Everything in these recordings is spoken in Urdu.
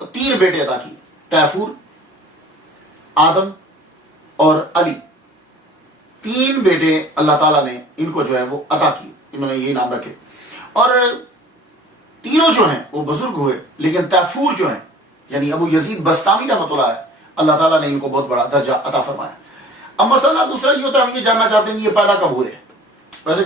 تین بیٹے عطا کیے، تیفور، آدم اور علی، تین بیٹے اللہ تعالیٰ نے ان کو جو ہے وہ عطا کیے، انہوں نے یہی نام رکھے، اور تینوں جو ہیں وہ بزرگ ہوئے، لیکن تیفور جو ہیں یعنی ابو یزید بسطامی رحمۃ اللہ ہے، اللہ تعالیٰ نے ان کو بہت بڑا درجہ عطا فرمایا۔ اب مسئلہ دوسرا یہ ہوتا ہے، ہم یہ جاننا چاہتے ہیں کہ یہ پیدا کب ہوئے۔ ویسے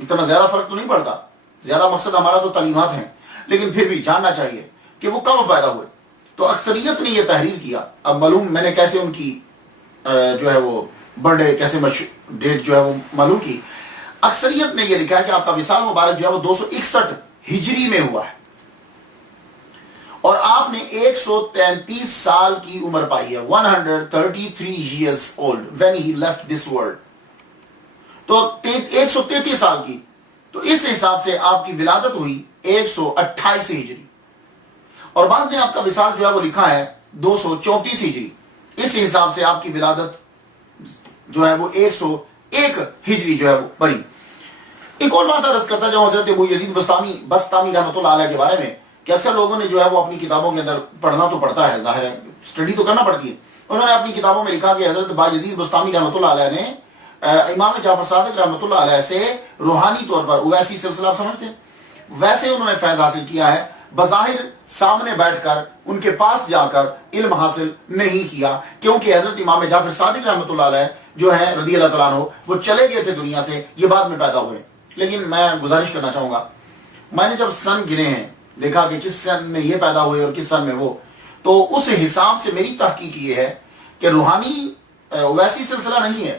اتنا زیادہ فرق تو نہیں پڑتا، زیادہ مقصد ہمارا تو تعلیمات ہیں، لیکن پھر بھی جاننا چاہیے کہ وہ کب پیدا ہوئے۔ تو اکثریت نے یہ تحریر کیا، اب معلوم میں نے کیسے ان کی جو ہے وہ برتھ ڈے کیسے ڈیٹ جو ہے وہ معلوم کی۔ اکثریت نے یہ لکھا ہے کہ آپ کا وصال مبارک جو ہے وہ 261 ہجری میں ہوا ہے، اور آپ نے 133 سال کی عمر پائی ہے، 133 years old when he left this world، تو 133 سال کی، تو اس حساب سے آپ کی ولادت ہوئی 128 ہجری، اور بعض نے آپ کا وصال جو ہے وہ لکھا ہے 234 ہجری، اس حساب سے آپ کی ولادت جو ہے وہ 101 ہجری جو ہے وہ بڑی۔ ایک اور بات عرض کرتا جاؤں حضرت ابو یزید بسطامی رحمۃ اللہ علیہ کے بارے میں، کہ اکثر لوگوں نے جو ہے وہ اپنی کتابوں کے اندر پڑھنا تو پڑتا ہے، ظاہر ہے اسٹڈی تو کرنا پڑتی ہے، انہوں نے اپنی کتابوں میں لکھا کہ حضرت با یزید بسطامی رحمۃ اللہ علیہ نے امام جعفر صادق رحمۃ اللہ علیہ سے روحانی طور پر، اویسی سلسلہ آپ سمجھتے ہیں، ویسے انہوں نے فیض حاصل کیا ہے، بظاہر سامنے بیٹھ کر ان کے پاس جا کر علم حاصل نہیں کیا، کیونکہ حضرت امام جعفر صادق رحمۃ اللہ علیہ جو ہے رضی اللہ تعالیٰ عنہ، وہ چلے گئے تھے دنیا سے، یہ بعد میں پیدا ہوئے۔ لیکن میں گزارش کرنا چاہوں گا، میں نے جب سن گنے ہیں، دیکھا کہ کس سن میں یہ پیدا ہوئے اور کس سن میں وہ، تو اس حساب سے میری تحقیق یہ ہے کہ روحانی ویسی سلسلہ نہیں ہے،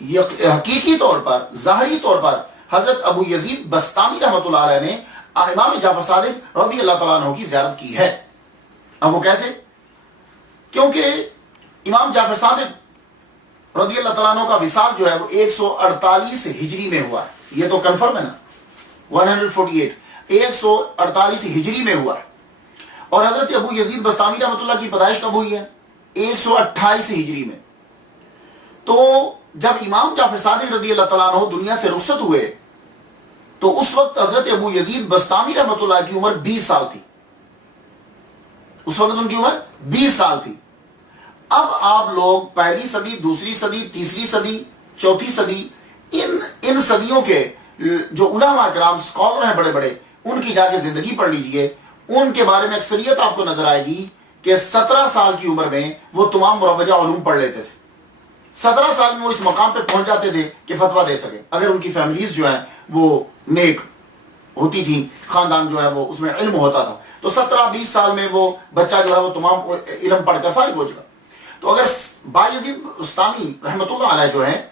یہ حقیقی طور پر، ظاہری طور پر حضرت ابو یزید بسطامی رحمۃ اللہ علیہ نے امام جعفر صادق رضی اللہ تعالیٰ عنہ کی زیارت کی ہے۔ اب وہ کیسے؟ کیونکہ امام جعفر صادق رضی اللہ تعالیٰ عنہ کا وصال جو ہے وہ 148 ہجری میں ہوا ہے، یہ تو کنفرم ہے نا، 148 148 ہجری میں ہوا ہے، اور حضرت ابو یزید بسطامی رحمۃ اللہ کی پیدائش کب ہوئی ہے؟ 128 ہجری میں۔ تو جب امام جعفر صادق رضی اللہ تعالیٰ عنہ دنیا سے رخصت ہوئے تو اس وقت حضرت ابو یزید بسطامی رحمۃ اللہ کی عمر 20 سال تھی، اس وقت ان کی عمر 20 سال تھی۔ اب آپ لوگ پہلی صدی، دوسری صدی، تیسری صدی، چوتھی صدی، ان صدیوں کے جو علماء کرام اسکالر ہیں بڑے بڑے، ان کی جا کے زندگی پڑھ لیجئے، ان کے بارے میں اکثریت آپ کو نظر آئے گی کہ 17 سال کی عمر میں وہ تمام مروجہ علوم پڑھ لیتے تھے، 17 سال میں وہ اس مقام پہ پہنچ جاتے تھے کہ فتویٰ دے سکے، اگر ان کی فیملیز جو ہیں وہ نیک ہوتی تھی، خاندان جو ہے وہ اس میں علم ہوتا تھا، تو 17-20 سال میں وہ بچہ جو ہے وہ تمام علم پڑھ کر فارغ ہو چکا۔ تو اگر با یزید بسطامی رحمۃ اللہ علیہ جو ہے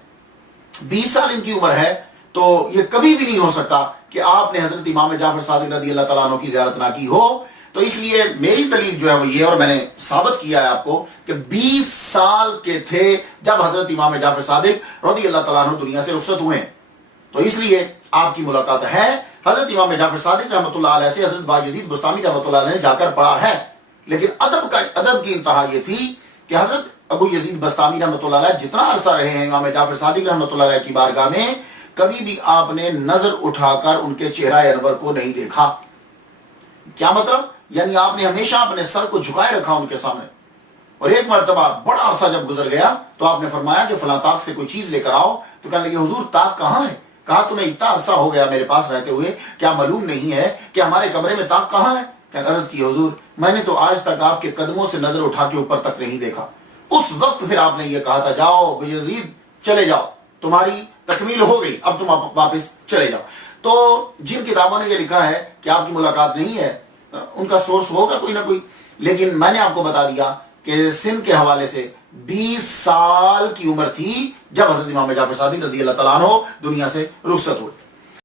20 سال ان کی عمر ہے، تو یہ کبھی بھی نہیں ہو سکتا کہ آپ نے حضرت امام جعفر صادق رضی اللہ تعالیٰ عنہ کی زیارت نہ کی ہو۔ تو اس لیے میری دلیل جو ہے وہ یہ، اور میں نے ثابت کیا ہے آپ کو کہ 20 سال کے تھے جب حضرت امام جعفر صادق رضی اللہ تعالیٰ عنہ دنیا سے رخصت ہوئے، تو اس لیے آپ کی ملاقات ہے حضرت امام جعفر صادق رحمۃ اللہ علیہ سے، حضرت با یزید بسطامی رحمۃ اللہ علیہ نے جا کر پڑھا ہے۔ لیکن ادب کی انتہا یہ تھی کہ حضرت ابو یزید بسطامی رحمۃ اللہ علیہ جتنا عرصہ رہے ہیں امام جعفر صادق رحمۃ اللہ علیہ کی بارگاہ میں، کبھی بھی آپ نے نظر اٹھا کر ان کے چہرہ انور کو نہیں دیکھا۔ کیا مطلب؟ یعنی آپ نے ہمیشہ اپنے سر کو جھکائے رکھا ان کے سامنے، اور ایک مرتبہ بڑا عرصہ جب گزر گیا تو آپ نے فرمایا کہ فلاں طاق سے کوئی چیز لے کر آؤ، تو کہنے لگے حضور طاق کہاں ہے؟ کہا تمہیں اتنا عرصہ ہو گیا میرے پاس رہتے ہوئے، کیا معلوم نہیں ہے کہ ہمارے کمرے میں طاق کہاں ہے؟ عرض کی حضور میں نے تو آج تک آپ کے قدموں سے نظر اٹھا کے اوپر تک نہیں دیکھا۔ اس وقت پھر آپ نے یہ کہا تھا جاؤ ابو یزید چلے جاؤ، تمہاری تکمیل ہو گئی، اب تم واپس چلے جاؤ۔ تو جن کتابوں نے یہ لکھا ہے کہ آپ کی ملاقات نہیں ہے، ان کا سورس ہوگا کوئی نہ کوئی، لیکن میں نے آپ کو بتا دیا کہ سن کے حوالے سے 20 سال کی عمر تھی جب حضرت امام جعفر صادق رضی اللہ تعالیٰ عنہ دنیا سے رخصت ہوئے۔